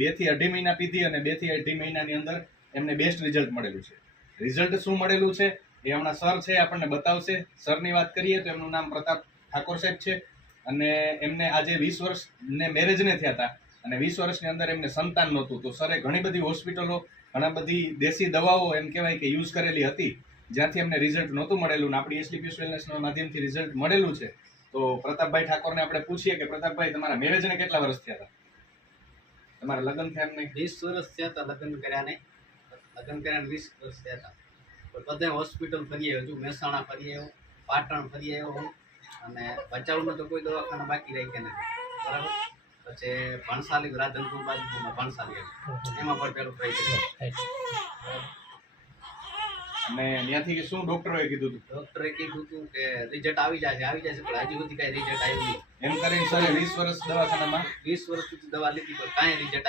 2 થી 2.5 મહિના પીધી અને 2 થી 2.5 મહિનાની અંદર એમને બેસ્ટ રિઝલ્ટ મળેલું છે. રિઝલ્ટ શું મળેલું છે એ હમણાં સર છે આપણને બતાવશે. સરની વાત કરીએ તો એમનું નામ પ્રતાપ ઠાકોર સાહેબ છે અને એમને આજે 20 વર્ષ ને મેરેજ ને થયા હતા અને 20 વર્ષની અંદર એમને સંતાન નહોતું. તો સરે ઘણી બધી હોસ્પિટલો, ઘણા બધી દેશી દવાઓ એમ કહેવાય કે યુઝ કરેલી હતી, જ્યાંથી એમને રિઝલ્ટ નહોતું મળેલું. આપણી એસલીપીએસ વેલનેસના માધ્યમથી રિઝલ્ટ મળેલું છે. તો પ્રતાપભાઈ ઠાકોરને આપણે પૂછીએ કે પ્રતાપભાઈ, તમારા મેરેજને કેટલા વર્ષ થયા હતા? તમારા લગ્ન થયા એમને 20 વર્ષ થયા હતા લગ્ન કર્યાને 20 વર્ષ થયા હતા. બધા હોસ્પિટલ ફરી આવ્યો છું, મહેસાણા ફરી આવ્યો, પાટણ ફરી આવ્યો અને બચાવમાં તો કોઈ દવાખાના બાકી રાખ્યા નથી. બરાબર. પછી ભણસાલી, રાધનપુર બાજુમાં ભણસાલી એમાં પણ પેલું ટ્રાય કર્યું અને ત્યાંથી શું ડોક્ટરોએ કીધું હતું? ડોક્ટરે કીધું હતું કે રિઝલ્ટ આવી જશે પણ હજી સુધી કાંઈ રિઝલ્ટ આવ્યું નહીં. એમ કરીને સરે 20 વર્ષ દવાખાનામાં 20 વર્ષ સુધી દવા લીધી પણ કાંઈ રિઝલ્ટ